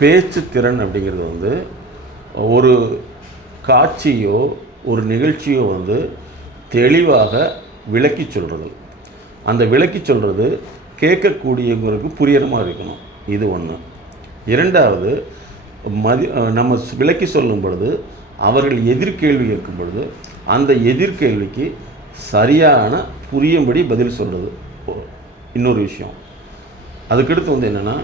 பேச்சு திறன் அப்படிங்கிறது வந்து ஒரு காட்சியோ ஒரு நிகழ்ச்சியோ வந்து தெளிவாக விளக்கி சொல்கிறது. அந்த விளக்கி சொல்கிறது கேட்கக்கூடியவங்களுக்கு புரியற மாதிரி இருக்கணும். இது ஒன்று. இரண்டாவது, நம்ம விளக்கி சொல்லும் பொழுது அவர்கள் எதிர்கேள்வி கேட்கும் பொழுது அந்த எதிர்கேள்விக்கு சரியான புரியும்படி பதில் சொல்கிறது இன்னொரு விஷயம். அதுக்கடுத்து வந்து என்னென்னா,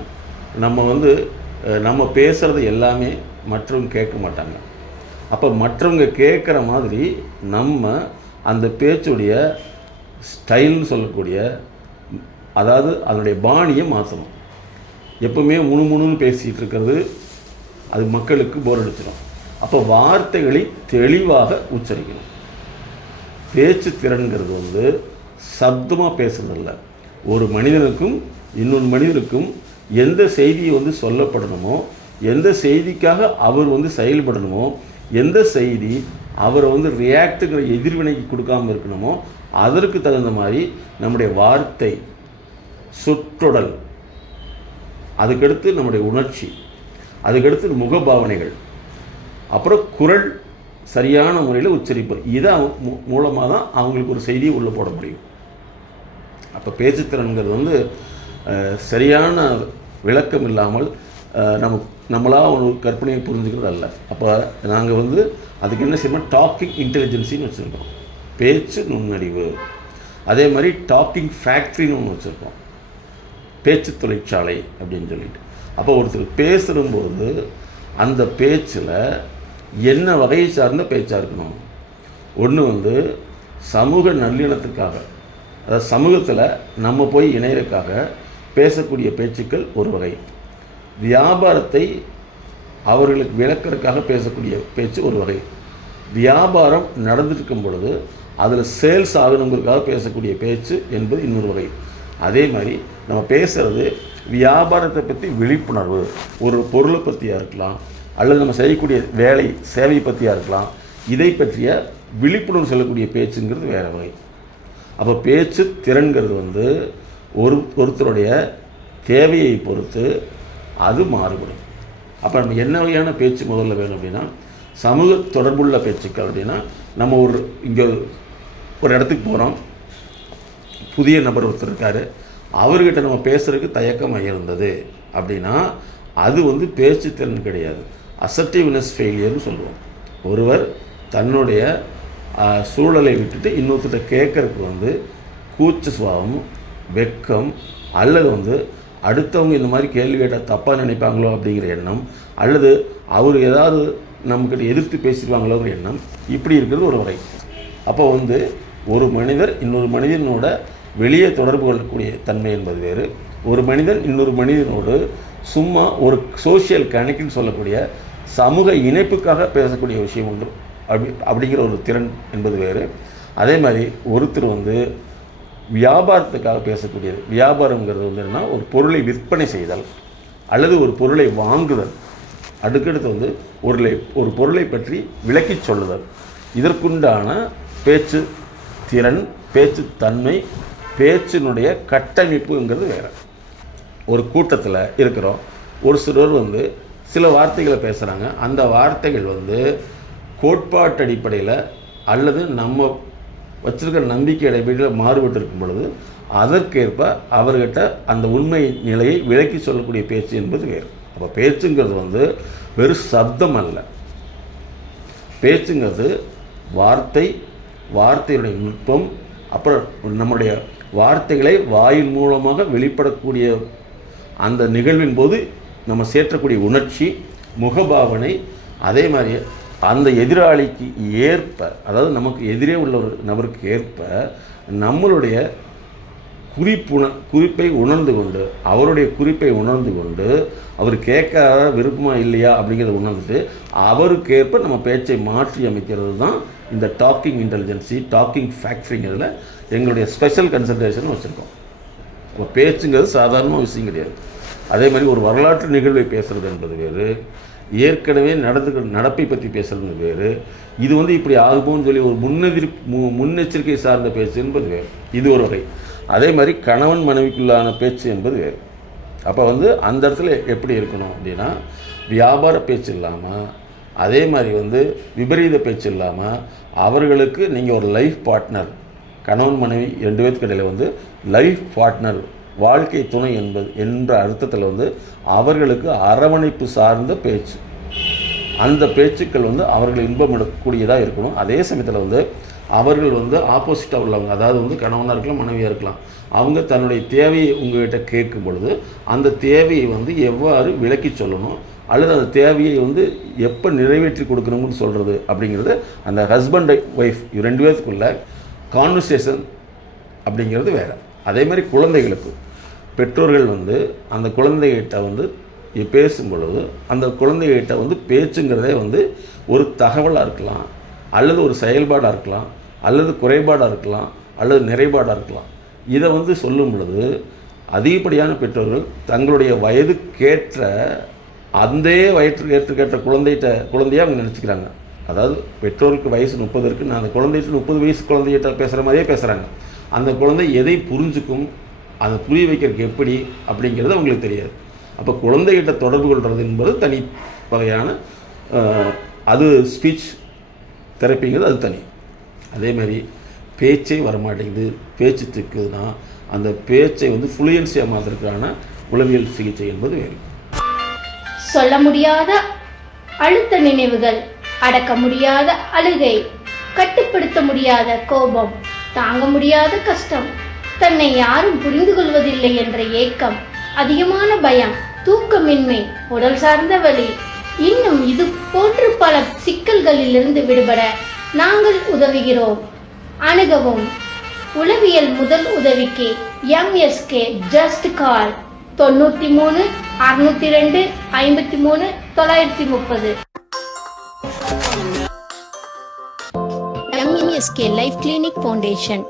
நம்ம பேசுகிறது எல்லாமே மற்றவங்க கேட்க மாட்டாங்க. அப்போ மற்றவங்க கேட்குற மாதிரி நம்ம அந்த பேச்சுடைய ஸ்டைல்னு சொல்லக்கூடிய, அதாவது அதனுடைய பாணியை மாற்றணும். எப்பவுமே முணுமுணுன்னு பேசிகிட்டு இருக்கிறது அது மக்களுக்கு போர் அடிச்சிடும். அப்போ வார்த்தைகளை தெளிவாக உச்சரிக்கணும். பேச்சு திறன்கிறது வந்து சப்தமாக பேசுறதில்ல. ஒரு மனிதனுக்கும் இன்னொரு மனிதனுக்கும் எந்த செய்தியை வந்து சொல்லப்படணுமோ, எந்த செய்திக்காக அவர் வந்து செயல்படணுமோ, எந்த செய்தி அவரை வந்து ரியாக்டுங்கிற எதிர்வினைக்கு கொடுக்காமல் இருக்கணுமோ, அதற்கு தகுந்த மாதிரி நம்முடைய வார்த்தை, சொற்றொடல், அதுக்கடுத்து நம்முடைய உணர்ச்சி, அதுக்கடுத்து முகபாவனைகள், அப்புறம் குரல் சரியான முறையில் உச்சரிப்பு, இதை மூலமாக தான் அவங்களுக்கு ஒரு செய்தியை உள்ளே போட முடியும். அப்போ பேச்சுத்திறன்கிறது வந்து சரியான விளக்கம் இல்லாமல் நம்மளாக ஒரு கற்பனையை புரிஞ்சுக்கிறது அல்ல. அப்போ நாங்கள் வந்து அதுக்கு என்ன செய்யணும், டாக்கிங் இன்டெலிஜென்சின்னு வச்சுருக்கோம், பேச்சு நுண்ணறிவு. அதே மாதிரி டாக்கிங் ஃபேக்ட்ரின்னு ஒன்று வச்சுருக்கோம், பேச்சு தொழிற்சாலை அப்படின்னு சொல்லிட்டு. அப்போ ஒருத்தர் பேசும்போது அந்த பேச்சில் என்ன வகையை சார்ந்த பேச்சாக இருக்கணும். ஒன்று வந்து சமூக நல்லிணத்துக்காக, அதாவது சமூகத்தில் நம்ம போய் இணையறதுக்காக பேசக்கூடிய பேச்சுக்கள் ஒரு வகை. வியாபாரத்தை அவர்களுக்கு விளக்கறதுக்காக பேசக்கூடிய பேச்சு ஒரு வகை. வியாபாரம் நடந்துருக்கும் பொழுது அதில் சேல்ஸ் ஆகணுங்கிறதுக்காக பேசக்கூடிய பேச்சு என்பது இன்னொரு வகை. அதே மாதிரி நம்ம பேசுகிறது வியாபாரத்தை பற்றி விழிப்புணர்வு, ஒரு பொருளை பற்றியாக இருக்கலாம், அல்லது நம்ம செய்யக்கூடிய வேலை சேவை பற்றியாக இருக்கலாம், இதை பற்றிய விழிப்புணர்வு சொல்லக்கூடிய பேச்சுங்கிறது வேறு வகை. அப்போ பேச்சு திறன்கிறது வந்து ஒருத்தருடைய தேவையை பொறுத்து அது மாறுபடும். அப்போ நம்ம என்ன வகையான பேச்சு முதல்ல வேணும் அப்படின்னா, சமூக தொடர்புள்ள பேச்சுக்கள் அப்படின்னா, நம்ம இங்கே ஒரு இடத்துக்கு போகிறோம், புதிய நபர் ஒருத்தர் இருக்கார், அவர்கிட்ட நம்ம பேசுகிறதுக்கு தயக்கமாக இருந்தது அப்படின்னா அது வந்து பேச்சு திறன் கிடையாது, அசர்ட்டிவ்னஸ் ஃபெயிலியர்னு சொல்லுவோம். ஒருவர் தன்னுடைய சூழலை விட்டுட்டு இன்னொருத்தர் கேட்கறதுக்கு வந்து கூச்ச சுபாவம், வெக்கம், அல்லது வந்து அடுத்தவங்க இந்த மாதிரி கேள்வி கேட்டால் தப்பாக நினைப்பாங்களோ அப்படிங்கிற எண்ணம், அல்லது அவர் ஏதாவது நம்மக்கிட்ட எதிர்த்து பேசிடுவாங்களோங்கிற எண்ணம், இப்படி இருக்கிறது ஒரு வகை. அப்போ வந்து ஒரு மனிதர் இன்னொரு மனிதனோட வெளியே தொடர்பு கொள்ளக்கூடிய தன்மை என்பது வேறு, ஒரு மனிதன் இன்னொரு மனிதனோடு சும்மா ஒரு சோஷியல் கனெக்ட்னு சொல்லக்கூடிய சமூக இணைப்புக்காக பேசக்கூடிய விஷயம் உண்டு அப்படிங்கிற ஒரு திறன் என்பது வேறு. அதே மாதிரி ஒருத்தர் வந்து வியாபாரத்துக்காக பேசக்கூடியது, வியாபாரங்கிறது வந்து என்னன்னா ஒரு பொருளை விற்பனை செய்தல் அல்லது ஒரு பொருளை வாங்குதல், அடுக்கடுத்து வந்து ஒரு பொருளை பற்றி விளக்கி சொல்லுதல், இதற்குண்டான பேச்சு திறன், பேச்சு தன்மை, பேச்சினுடைய கட்டமைப்புங்கிறது வேறு. ஒரு கூட்டத்தில் இருக்கிறோம், ஒரு சிலர் வந்து சில வார்த்தைகளை பேசுகிறாங்க, அந்த வார்த்தைகள் வந்து கோட்பாட்டு அடிப்படையில் அல்லது நம்ம வச்சிருக்கிற நம்பிக்கை அடிப்படையில் மாறுபட்டு இருக்கும் பொழுது அதற்கேற்ப அவர்கிட்ட அந்த உண்மை நிலையை விளக்கி சொல்லக்கூடிய பேச்சு என்பது வேறு. அப்போ பேச்சுங்கிறது வந்து வெறும் சப்தம் அல்ல, பேச்சுங்கிறது வார்த்தையுடைய நுட்பம், அப்புறம் நம்முடைய வார்த்தைகளை வாயின் மூலமாக வெளிப்படக்கூடிய அந்த நிகழ்வின் போது நம்ம சேற்றக்கூடிய உணர்ச்சி, முகபாவனை, அதே மாதிரி அந்த எதிராளிக்கு ஏற்ப, அதாவது நமக்கு எதிரே உள்ள ஒரு நபருக்கு ஏற்ப நம்மளுடைய குறிப்பை உணர்ந்து கொண்டு, அவருடைய குறிப்பை உணர்ந்து கொண்டு, அவர் கேட்க விருப்பமாக இல்லையா அப்படிங்கிறத உணர்ந்துட்டு அவருக்கேற்ப நம்ம பேச்சை மாற்றி அமைக்கிறது தான் இந்த டாக்கிங் இன்டெலிஜென்சி, டாக்கிங் ஃபேக்ட்ரிங்கிறதுல எங்களுடைய ஸ்பெஷல் கன்சல்டேஷன் வச்சுருக்கோம். இப்போ பேச்சுங்கிறது சாதாரண விஷயம் கிடையாது. அதே மாதிரி ஒரு வரலாற்று நிகழ்வை பேசுகிறது என்பது வேறு, ஏற்கனவே நடப்பை பற்றி பேசுகிறது வேறு, இது வந்து இப்படி ஆகுமோன்னு சொல்லி ஒரு முன்னெச்சரிக்கை சார்ந்த பேச்சு என்பது வேறு, இது ஒரு வகை. அதே மாதிரி கணவன் மனைவிக்குள்ளான பேச்சு என்பது வேறு. அப்போ வந்து அந்த இடத்துல எப்படி இருக்கணும் அப்படின்னா, வியாபார பேச்சு இல்லாமல், அதே மாதிரி வந்து விபரீத பேச்சு இல்லாமல், அவர்களுக்கு நீங்கள் ஒரு லைஃப் பார்ட்னர், கணவன் மனைவி 2 பேருக்கு இடையில் வந்து லைஃப் பார்ட்னர், வாழ்க்கை துணை என்ற அர்த்தத்தில் வந்து அவர்களுக்கு அரவணைப்பு சார்ந்த பேச்சு, அந்த பேச்சுக்கள் வந்து அவர்கள் இன்பமிடக்கூடியதாக இருக்கணும். அதே சமயத்தில் வந்து அவர்கள் வந்து ஆப்போசிட்டாக உள்ளவங்க, அதாவது வந்து கணவனாக இருக்கலாம், மனைவியாக இருக்கலாம், அவங்க தன்னுடைய தேவையை உங்கள்கிட்ட கேட்கும் பொழுது அந்த தேவையை வந்து எவ்வாறு விளக்கி சொல்லணும், அல்லது அந்த தேவையை வந்து எப்போ நிறைவேற்றி கொடுக்கணும்னு சொல்கிறது அப்படிங்கிறது அந்த ஹஸ்பண்ட் ஒய்ஃப் 2 பேருக்குள்ள கான்வர்சேஷன் அப்படிங்கிறது வேறு. அதே மாதிரி குழந்தைகளுக்கு பெற்றோர்கள் வந்து அந்த குழந்தைகிட்ட வந்து பேசும் பொழுது அந்த குழந்தைகிட்ட வந்து பேச்சுங்கிறதே வந்து ஒரு தகவலாக இருக்கலாம், அல்லது ஒரு செயல்பாடாக இருக்கலாம், அல்லது குறைபாடாக இருக்கலாம், அல்லது நிறைபாடாக இருக்கலாம். இதை வந்து சொல்லும் பொழுது அதிகப்படியான பெற்றோர்கள் தங்களுடைய வயதுக்கேற்ற அந்த வயற்றுக்கேற்ற குழந்தையாக அவங்க நினச்சிக்கிறாங்க. அதாவது பெற்றோருக்கு வயசு 30 இருக்குது, நான் அந்த குழந்தைகிட்ட 30 வயசு குழந்தைகிட்ட பேசுகிற மாதிரியே பேசுகிறாங்க. அந்த குழந்தை எதை புரிஞ்சுக்கும், அதை புரிய வைக்கிறதுக்கு எப்படி அப்படிங்கிறது அவங்களுக்கு தெரியாது. அப்போ குழந்தைகிட்ட தொடர்பு கொள்வது என்பது தனி வகையான அது ஸ்பீச் தெரப்பிங்கிறது அது தனி. அதேமாதிரி பேச்சே வரமாட்டேங்குது, பேச்சு திக்குதுன்னா அந்த பேச்சை வந்து ஃப்ளூயன்சியாக மாற்றுறதுக்கான உளவியல் சிகிச்சை என்பது வேறு. சொல்ல முடியாத அழுத்த நினைவுகள், அடக்க முடியாத அழுகை, கட்டுப்படுத்த முடியாத கோபம், தாங்க முடியாத கஷ்டம், தன்னை யாரும் புரிந்து கொள்வதில்லை என்ற ஏக்கம், அதிகமான பயம், தூக்கமின்மை, உடல் சார்ந்த வலி, இன்னும் இது போன்று பல சிக்கல்களிலிருந்து விடுபட நாங்கள் உதவுகிறோம். அணுகவும். உளவியல் முதல் உதவிக்கு MSK just call 93 602 53 930. MSK life clinic foundation.